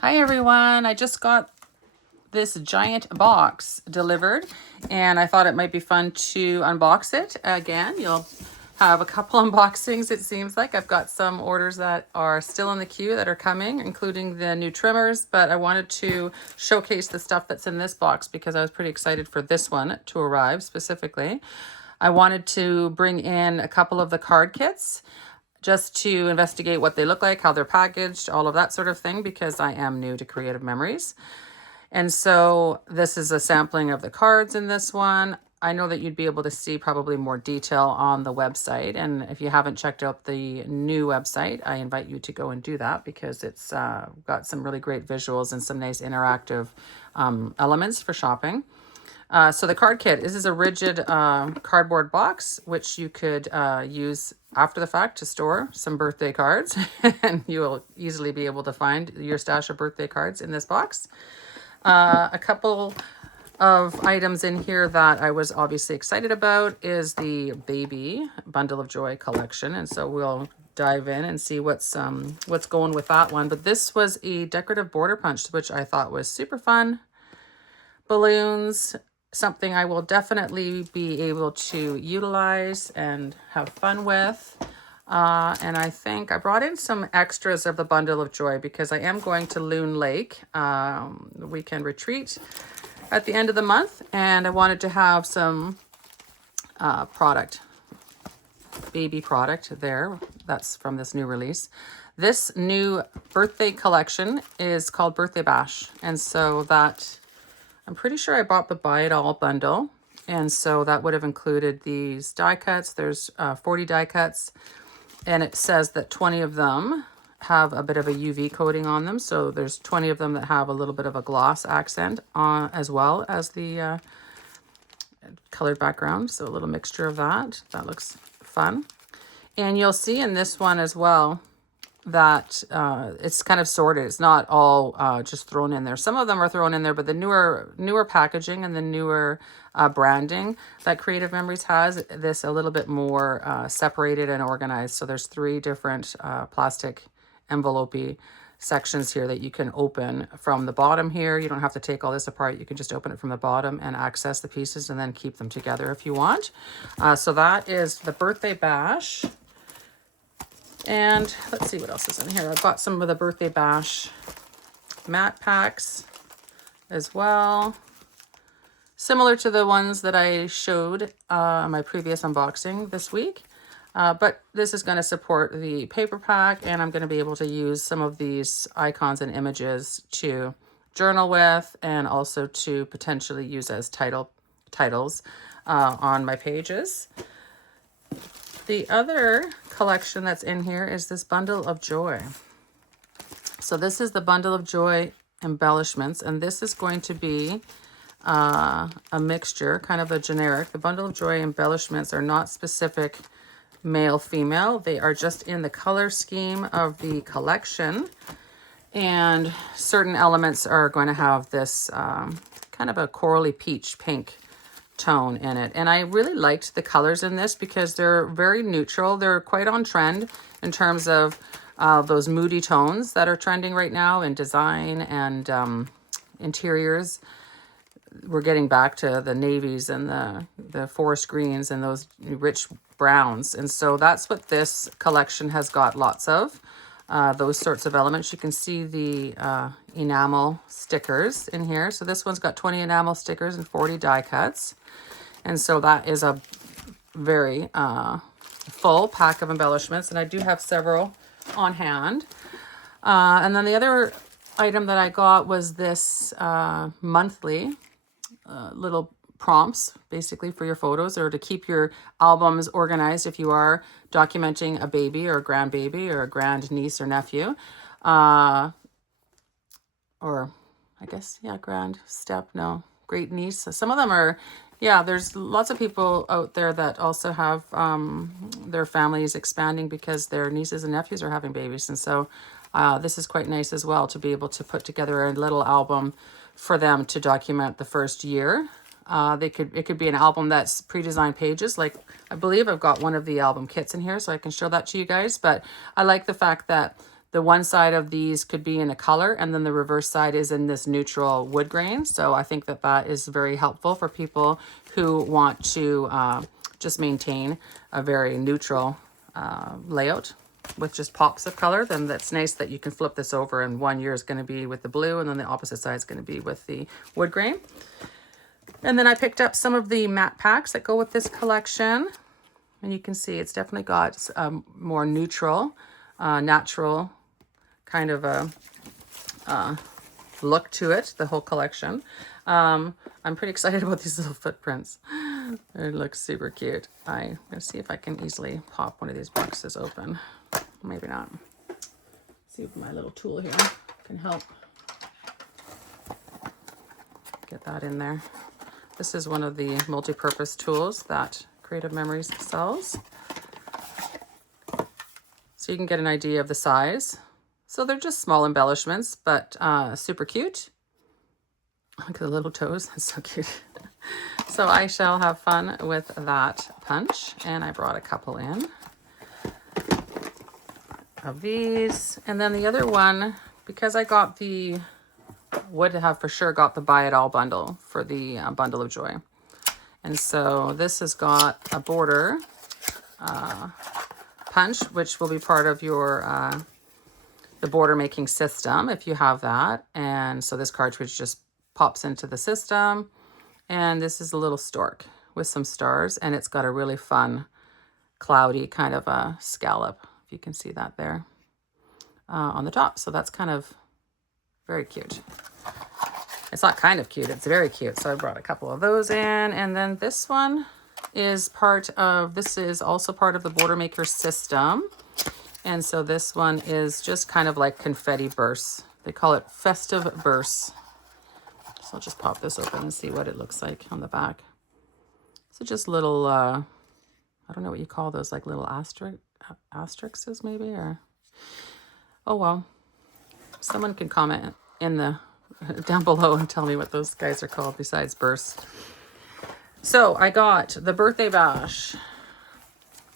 Hi everyone, I just got this giant box delivered and I thought it might be fun to unbox it again. You'll have a couple unboxings, it seems like. I've got some orders that are still in the queue that are coming, including the new trimmers, but I wanted to showcase the stuff that's in this box because I was pretty excited for this one to arrive specifically. I wanted to bring in a couple of the card kits just to investigate what they look like, how they're packaged, all of that sort of thing, because I am new to Creative Memories. And so this is a sampling of the cards in this one. I know that you'd be able to see probably more detail on the website. And if you haven't checked out the new website, I invite you to go and do that because it's got some really great visuals and some nice interactive elements for shopping. So the card kit, this is a rigid cardboard box, which you could use after the fact to store some birthday cards. And you will easily be able to find your stash of birthday cards in this box. A couple of items in here that I was obviously excited about is the Baby Bundle of Joy collection. And so we'll dive in and see what's going with that one. But this was a decorative border punch, which I thought was super fun. Balloons, something I will definitely be able to utilize and have fun with. And I think I brought in some extras of the Bundle of Joy because I am going to Loon Lake weekend retreat at the end of the month. And I wanted to have some baby product there. That's from this new release. This new birthday collection is called Birthday Bash. And so that, I'm pretty sure I bought the Buy It All bundle. And so that would have included these die cuts. There's 40 die cuts. And it says that 20 of them have a bit of a UV coating on them. So there's 20 of them that have a little bit of a gloss accent on, as well as the colored background. So a little mixture of that. That looks fun. And you'll see in this one as well that it's kind of sorted. It's not all just thrown in there. Some of them are thrown in there, but the newer packaging and the newer branding that Creative Memories has, this a little bit more separated and organized. So there's 3 different plastic envelope-y sections here that you can open from the bottom here. You don't have to take all this apart. You can just open it from the bottom and access the pieces and then keep them together if you want. So that is the Birthday Bash. And let's see what else is in here. I've got some of the Birthday Bash matte packs as well. Similar to the ones that I showed in my previous unboxing this week. But this is going to support the paper pack, and I'm going to be able to use some of these icons and images to journal with and also to potentially use as titles on my pages. The other collection that's in here is this Bundle of Joy. So this is the Bundle of Joy embellishments, and this is going to be a mixture, kind of a generic. The Bundle of Joy embellishments are not specific male, female. They are just in the color scheme of the collection, and certain elements are going to have this kind of a corally peach pink tone in it. And I really liked the colors in this because they're very neutral. They're quite on trend in terms of those moody tones that are trending right now in design and interiors. We're getting back to the navies and the forest greens and those rich browns. And so that's what this collection has got lots of. Those sorts of elements. You can see the enamel stickers in here. So this one's got 20 enamel stickers and 40 die cuts. And so that is a very full pack of embellishments. And I do have several on hand. And then the other item that I got was this monthly little prompts, basically, for your photos or to keep your albums organized if you are documenting a baby or a grandbaby or a grand niece or nephew. Or I guess, yeah, great niece. So some of them are, yeah, there's lots of people out there that also have their families expanding because their nieces and nephews are having babies. And so this is quite nice as well to be able to put together a little album for them to document the first year. It could be an album that's pre-designed pages. Like I believe I've got one of the album kits in here, so I can show that to you guys. But I like the fact that the one side of these could be in a color, and then the reverse side is in this neutral wood grain. So I think that that is very helpful for people who want to just maintain a very neutral layout with just pops of color. Then that's nice that you can flip this over, and one year is going to be with the blue, and then the opposite side is going to be with the wood grain. And then I picked up some of the matte packs that go with this collection. And you can see it's definitely got a more neutral, natural kind of a look to it, the whole collection. I'm pretty excited about these little footprints. It looks super cute. I'm going to see if I can easily pop one of these boxes open. Maybe not. See if my little tool here can help get that in there. This is one of the multi-purpose tools that Creative Memories sells. So you can get an idea of the size. So they're just small embellishments, but super cute. Look at the little toes, that's so cute. So I shall have fun with that punch, and I brought a couple in of these. And then the other one, because I got the, would have for sure got the Buy It All bundle for the Bundle of Joy. And so this has got a border punch, which will be part of your the border making system if you have that. And so this cartridge just pops into the system. And this is a little stork with some stars, and it's got a really fun cloudy kind of a scallop, if you can see that there on the top. So that's kind of very cute. It's not kind of cute, it's very cute. So I brought a couple of those in. And then this one is part of, this is also part of the Border Maker system. And so this one is just kind of like confetti bursts. They call it festive bursts. So I'll just pop this open and see what it looks like on the back. So just little, I don't know what you call those, like little asterisks maybe, or, oh well. Someone can comment in the down below and tell me what those guys are called besides bursts. So I got the Birthday Bash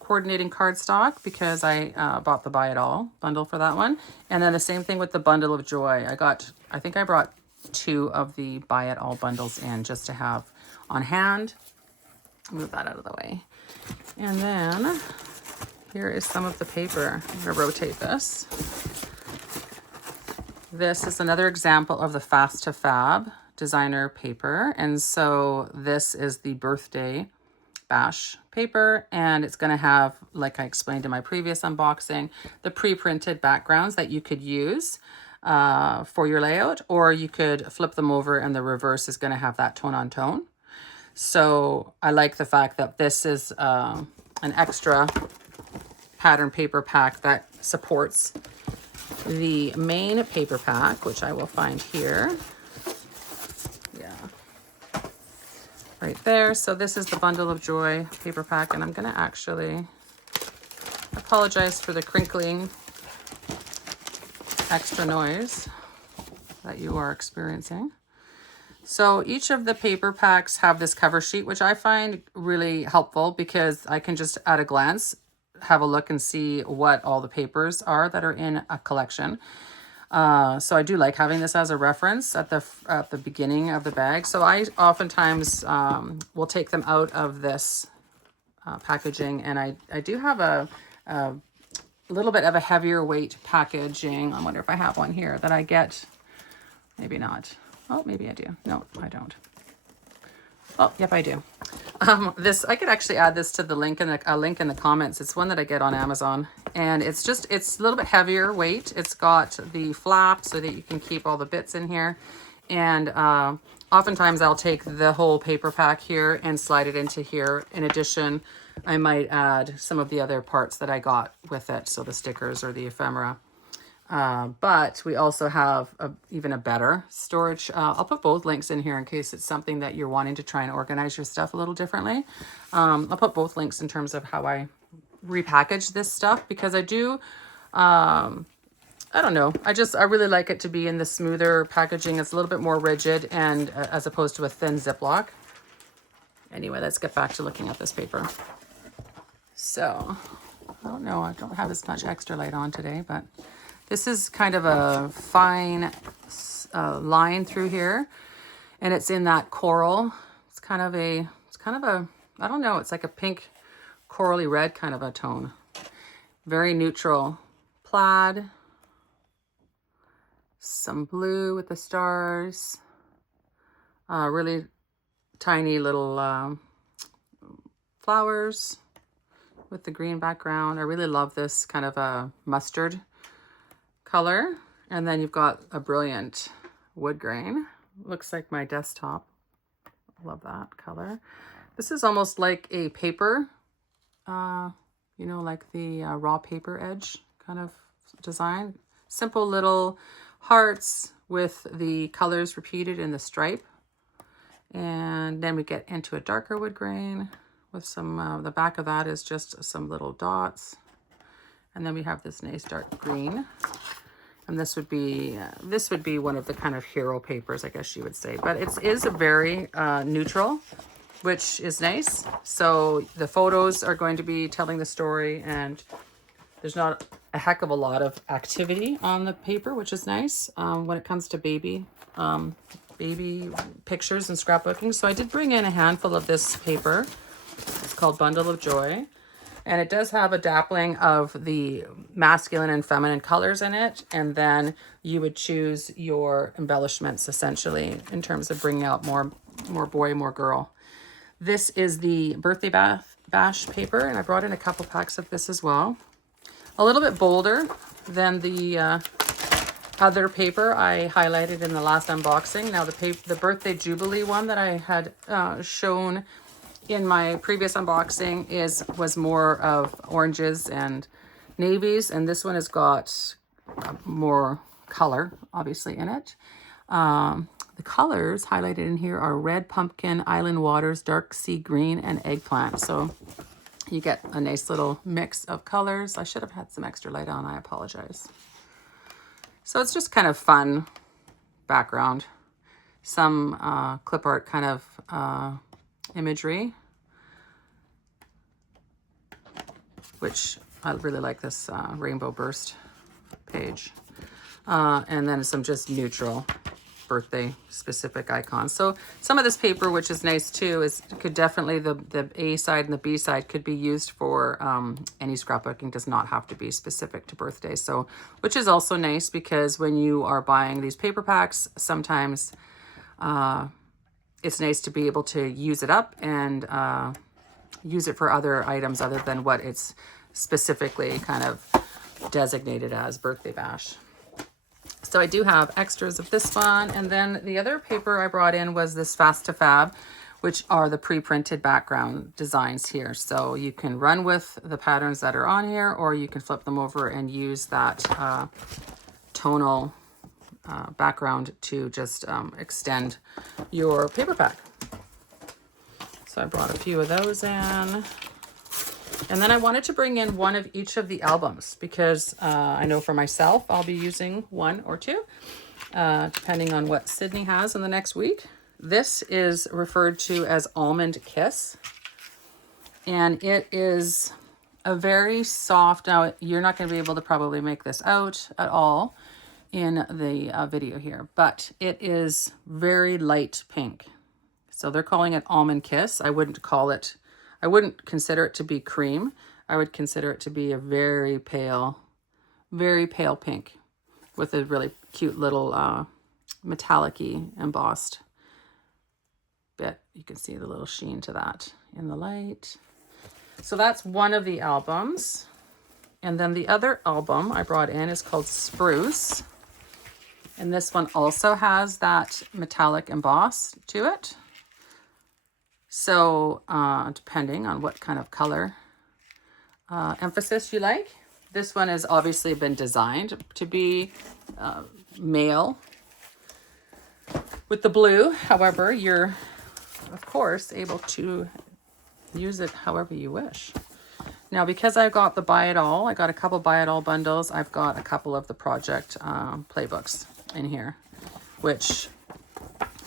coordinating cardstock because I bought the Buy It All bundle for that one. And then the same thing with the Bundle of Joy. I think I brought 2 of the Buy It All bundles in just to have on hand. Move that out of the way. And then here is some of the paper. I'm going to rotate this. This is another example of the Fast to Fab designer paper. And so this is the Birthday Bash paper, and it's going to have, like I explained in my previous unboxing, the pre-printed backgrounds that you could use for your layout, or you could flip them over and the reverse is going to have that tone on tone. So I like the fact that this is an extra pattern paper pack that supports the main paper pack, which I will find here. Yeah, right there. So this is the Bundle of Joy paper pack, and I'm going to actually apologize for the crinkling extra noise that you are experiencing. So each of the paper packs have this cover sheet, which I find really helpful because I can just at a glance have a look and see what all the papers are that are in a collection. So I do like having this as a reference at the beginning of the bag. So I oftentimes will take them out of this packaging, and I do have a little bit of a heavier weight packaging. I wonder if I have one here that I get. Maybe not. Oh, maybe I do. No, I don't. Oh, yep, I do. This, I could actually add this to the link in the comments. It's one that I get on Amazon, and it's a little bit heavier weight. It's got the flap so that you can keep all the bits in here. And oftentimes I'll take the whole paper pack here and slide it into here. In addition, I might add some of the other parts that I got with it. So the stickers or the ephemera. But we also have even a better storage. I'll put both links in here in case it's something that you're wanting to try and organize your stuff a little differently. I'll put both links in terms of how I repackage this stuff, because I do, I don't know. I really like it to be in the smoother packaging. It's a little bit more rigid, and as opposed to a thin Ziploc. Anyway, let's get back to looking at this paper. So, I don't know. I don't have as much extra light on today, but This is kind of a fine line through here, and it's in that coral. It's kind of a, I don't know, it's like a pink corally red kind of a tone. Very neutral. Plaid. Some blue with the stars. Really tiny little flowers with the green background. I really love this kind of a mustard color. And then you've got a brilliant wood grain. Looks like my desktop. Love that color. This is almost like a paper, you know, like the raw paper edge kind of design. Simple little hearts with the colors repeated in the stripe. And then we get into a darker wood grain with some, the back of that is just some little dots. And then we have this nice dark green. And this would be one of the kind of hero papers, I guess you would say. But it is a very neutral, which is nice. So the photos are going to be telling the story, and there's not a heck of a lot of activity on the paper, which is nice when it comes to baby pictures and scrapbooking. So I did bring in a handful of this paper. It's called Bundle of Joy. And it does have a dappling of the masculine and feminine colors in it. And then you would choose your embellishments, essentially, in terms of bringing out more boy, more girl. This is the birthday bash paper, and I brought in a couple packs of this as well. A little bit bolder than the other paper I highlighted in the last unboxing. Now the birthday jubilee one that I had shown in my previous unboxing was more of oranges and navies, and this one has got more color obviously in it. The colors highlighted in here are red pumpkin, island waters, dark sea green, and eggplant. So you get a nice little mix of colors. I should have had some extra light on, I apologize. So it's just kind of fun background. Some clip art kind of imagery, which I really like this rainbow burst page. And then some just neutral birthday specific icons. So some of this paper, which is nice too, could definitely, the A side and the B side could be used for any scrapbooking. Does not have to be specific to birthday. So, which is also nice, because when you are buying these paper packs, sometimes it's nice to be able to use it up and use it for other items other than what it's specifically kind of designated as birthday bash. So I do have extras of this one. And then the other paper I brought in was this Fast to Fab, which are the pre-printed background designs here. So you can run with the patterns that are on here, or you can flip them over and use that tonal background to just extend your paper pack. So I brought a few of those in. And then I wanted to bring in one of each of the albums, because I know for myself, I'll be using one or two, depending on what Sydney has in the next week. This is referred to as Almond Kiss. And it is a very soft, now you're not going to be able to probably make this out at all in the video here, but it is very light pink. So they're calling it Almond Kiss. I wouldn't consider it to be cream. I would consider it to be a very pale pink with a really cute little metallic-y embossed bit. You can see the little sheen to that in the light. So that's one of the albums. And then the other album I brought in is called Spruce. And this one also has that metallic emboss to it. So depending on what kind of color emphasis you like. This one has obviously been designed to be male with the blue. However, you're of course able to use it however you wish. Now, because I got the Buy It All, I got a couple Buy It All bundles. I've got a couple of the project playbooks in here, which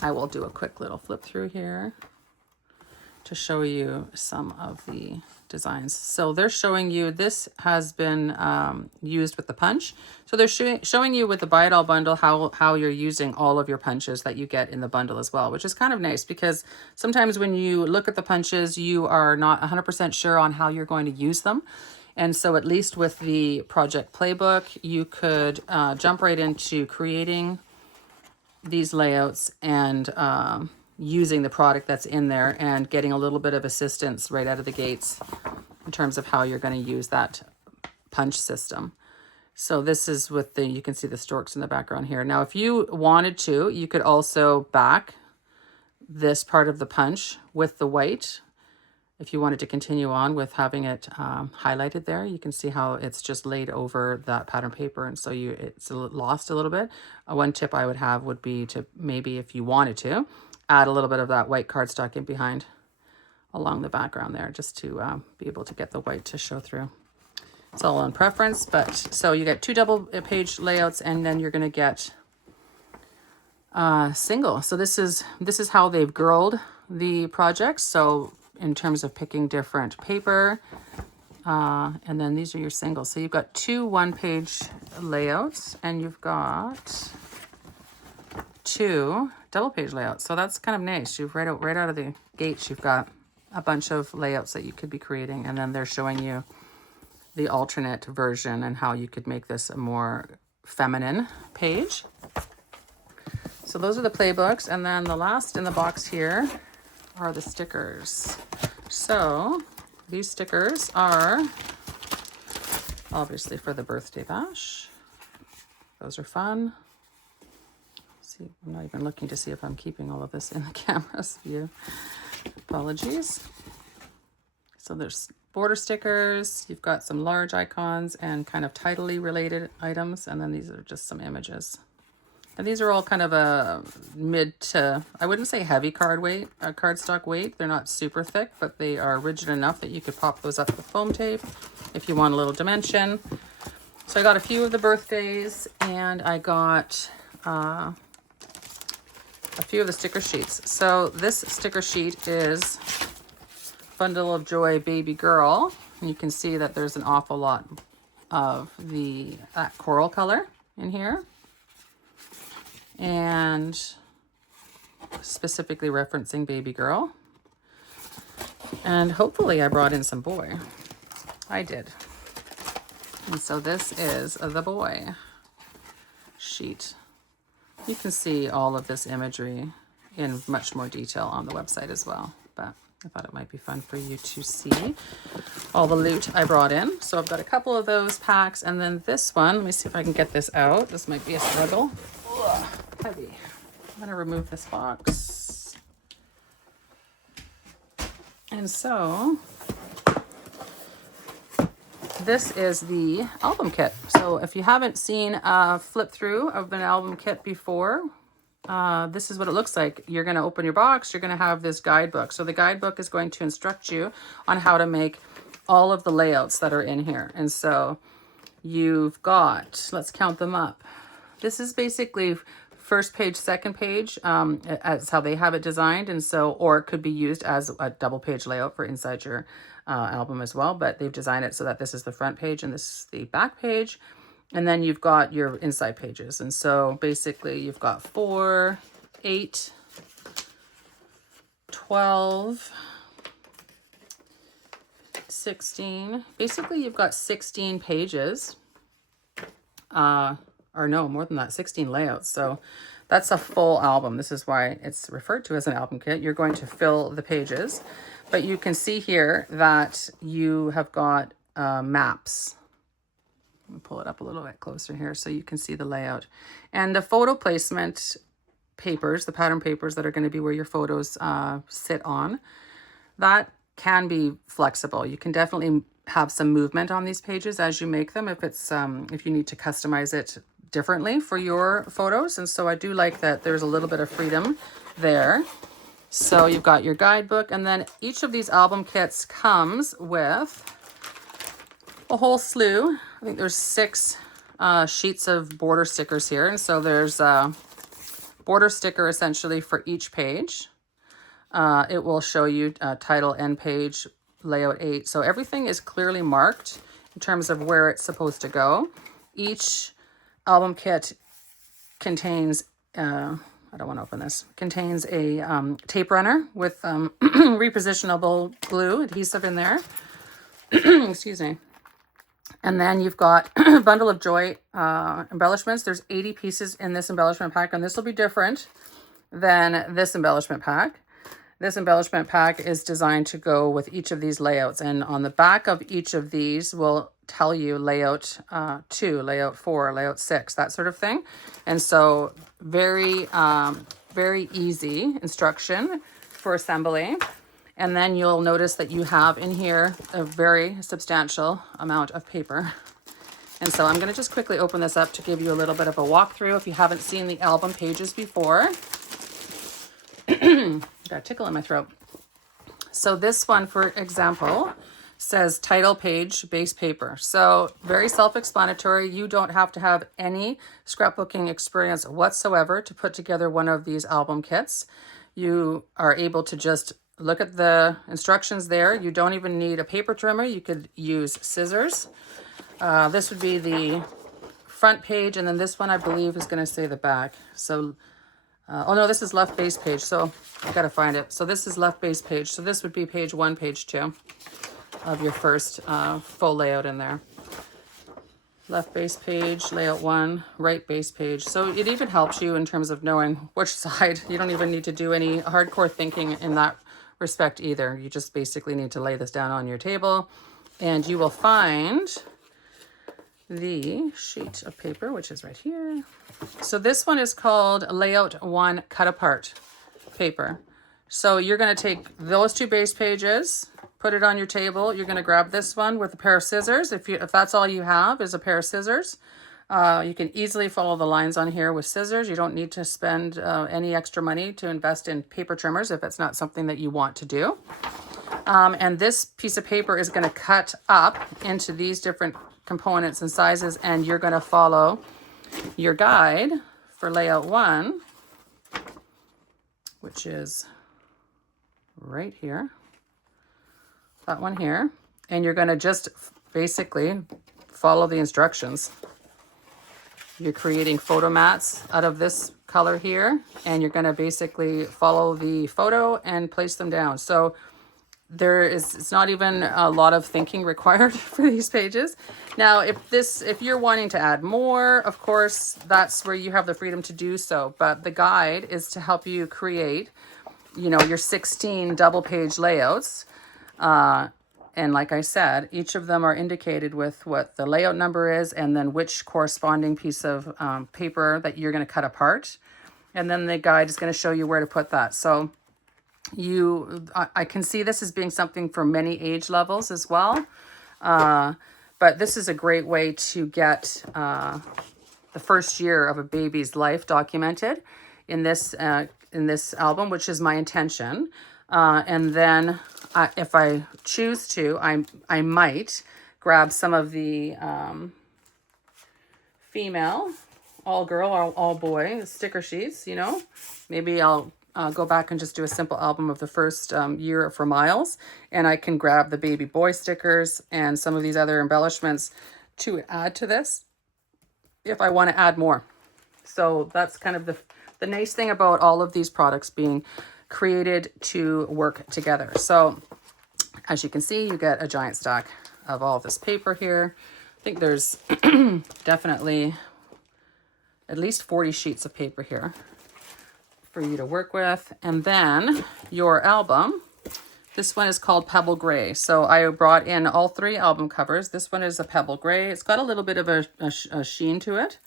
I will do a quick little flip through here to show you some of the designs. So they're showing you, this has been used with the punch. So they're showing you with the Buy It All bundle how you're using all of your punches that you get in the bundle as well, which is kind of nice because sometimes when you look at the punches, you are not 100% sure on how you're going to use them. And so at least with the project playbook, you could jump right into creating these layouts and using the product that's in there and getting a little bit of assistance right out of the gates in terms of how you're going to use that punch system. So this is with the, you can see the storks in the background here. Now, if you wanted to, you could also back this part of the punch with the white. If you wanted to continue on with having it highlighted there, you can see how it's just laid over that pattern paper. And so it's lost a little bit. One tip I would have would be to maybe, if you wanted to, add a little bit of that white cardstock in behind along the background there, just to be able to get the white to show through. It's all on preference, but so you get 2 double page layouts, and then you're going to get single. So this is how they've girled the project. So in terms of picking different paper, and then these are your singles. So you've got 2 one-page layouts, and you've got 2 double-page layouts. So that's kind of nice. You've right out of the gates, you've got a bunch of layouts that you could be creating, and then they're showing you the alternate version and how you could make this a more feminine page. So those are the playbooks, and then the last in the box here are the stickers. So these stickers are obviously for the birthday bash. Those are fun. See, I'm not even looking to see if I'm keeping all of this in the camera's view. Apologies. So there's border stickers, you've got some large icons and kind of tidily related items, and then these are just some images. And these are all kind of a mid to, I wouldn't say heavy cardstock weight. They're not super thick, but they are rigid enough that you could pop those up with foam tape if you want a little dimension. So I got a few of the birthdays, and I got a few of the sticker sheets. So this sticker sheet is Bundle of Joy Baby Girl. And you can see that there's an awful lot of that coral color in here. And specifically referencing baby girl. And hopefully I brought in some boy. I did. And so this is the boy sheet. You can see all of this imagery in much more detail on the website as well, but I thought it might be fun for you to see all the loot I brought in. So I've got a couple of those packs, and then this one, let me see if I can get this out. This might be a struggle. Ugh, heavy. I'm gonna remove this box. And so this is the album kit. So if you haven't seen a flip through of an album kit before, this is what it looks like. You're going to open your box, you're going to have this guidebook. So the guidebook is going to instruct you on how to make all of the layouts that are in here. And so you've got, let's count them up. This is basically first page, second page, as how they have it designed. And so, or it could be used as a double page layout for inside your album as well, but they've designed it so that this is the front page and this is the back page. And then you've got your inside pages. And so basically you've got 4, 8, 12, 16. Basically you've got 16 pages. Or no, more than that, 16 layouts. So that's a full album. This is why it's referred to as an album kit. You're going to fill the pages, but you can see here that you have got maps. Let me pull it up a little bit closer here so you can see the layout. And the photo placement papers, the pattern papers that are going to be where your photos sit on, that can be flexible. You can definitely have some movement on these pages as you make them if it's if you need to customize it differently for your photos. And so I do like that there's a little bit of freedom there. So you've got your guidebook, and then each of these album kits comes with a whole slew. I think there's 6 sheets of border stickers here. And so there's a border sticker essentially for each page. It will show you title, end page, layout 8. So everything is clearly marked in terms of where it's supposed to go. Each album kit contains, I don't want to open this, contains a tape runner with repositionable glue adhesive in there. Excuse me. And then you've got a bundle of joy embellishments. There's 80 pieces in this embellishment pack, and this will be different than this embellishment pack. This embellishment pack is designed to go with each of these layouts, and on the back of each of these will tell you layout 2, layout 4, layout 6, that sort of thing. And so very easy instruction for assembly. And then you'll notice that you have in here a very substantial amount of paper. And so I'm going to just quickly open this up to give you a little bit of a walkthrough if you haven't seen the album pages before. Got a tickle in my throat. So this one, for example, says title page base paper. So very self-explanatory. You don't have to have any scrapbooking experience whatsoever to put together one of these album kits. You are able to just look at the instructions there. You don't even need a paper trimmer. You could use scissors. This would be the front page, and then this one I believe is going to say the back. So oh no, this is left base page, so I gotta find it. So this is left base page. So this would be page 1, page 2 of your first full layout in there. Left base page, layout 1, right base page. So it even helps you in terms of knowing which side. You don't even need to do any hardcore thinking in that respect either. You just basically need to lay this down on your table, and you will find the sheet of paper, which is right here. So this one is called layout 1 cut apart paper. So you're going to take those 2 base pages, put it on your table. You're going to grab this one with a pair of scissors. If that's all you have is a pair of scissors, you can easily follow the lines on here with scissors. You don't need to spend any extra money to invest in paper trimmers if it's not something that you want to do. And this piece of paper is going to cut up into these different components and sizes, and you're going to follow your guide for layout 1, which is right here, that one here, and you're going to just basically follow the instructions. You're creating photo mats out of this color here, and you're going to basically follow the photo and place them down. So it's not even a lot of thinking required for these pages. Now, if you're wanting to add more, of course, that's where you have the freedom to do so. But the guide is to help you create, your 16 double page layouts. And like I said, each of them are indicated with what the layout number is, and then which corresponding piece of paper that you're going to cut apart. And then the guide is going to show you where to put that. So I can see this as being something for many age levels as well. But this is a great way to get the first year of a baby's life documented in this album, which is my intention. And then if I choose to, I might grab some of the female, all girl, all boy sticker sheets, Maybe I'll go back and just do a simple album of the first year for Miles, and I can grab the baby boy stickers and some of these other embellishments to add to this if I want to add more. So that's kind of the nice thing about all of these products being created to work together. So as you can see, you get a giant stack of all this paper here. I think there's definitely at least 40 sheets of paper here for you to work with. And then your album, this one is called Pebble Gray. So I brought in all 3 album covers. This one is a Pebble Gray. It's got a little bit of a sheen to it.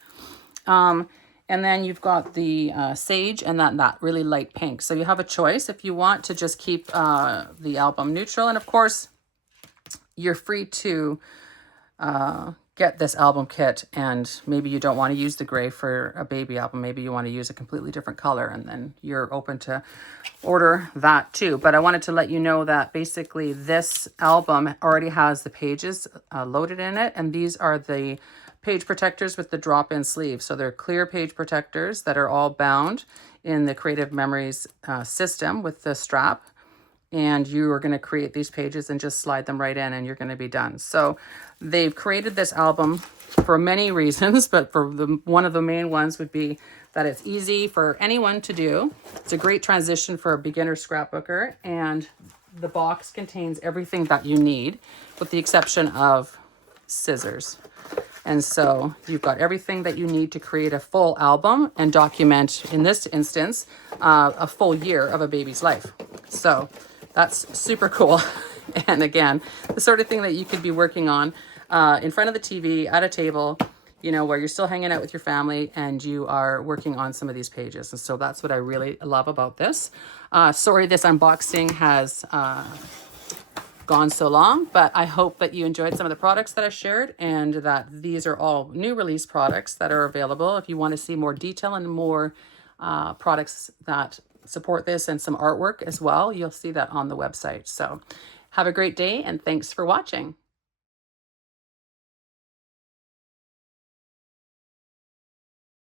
And then you've got the sage and that really light pink. So you have a choice if you want to just keep the album neutral. And of course, you're free to get this album kit, and maybe you don't want to use the gray for a baby album. Maybe you want to use a completely different color, and then you're open to order that too. But I wanted to let you know that basically this album already has the pages loaded in it, and these are the page protectors with the drop-in sleeve. So they're clear page protectors that are all bound in the Creative Memories system with the strap and you are going to create these pages and just slide them right in, and you're going to be done. So they've created this album for many reasons, but for one of the main ones would be that it's easy for anyone to do. It's a great transition for a beginner scrapbooker, and the box contains everything that you need with the exception of scissors. And so you've got everything that you need to create a full album and document, in this instance, a full year of a baby's life. So that's super cool. And again, the sort of thing that you could be working on in front of the TV at a table, you know, where you're still hanging out with your family and you are working on some of these pages. And so that's what I really love about this. Sorry, this unboxing has gone so long, but I hope that you enjoyed some of the products that I shared, and that these are all new release products that are available. If you want to see more detail and more products that support this and some artwork as well, you'll see that on the website. So have a great day, and thanks for watching.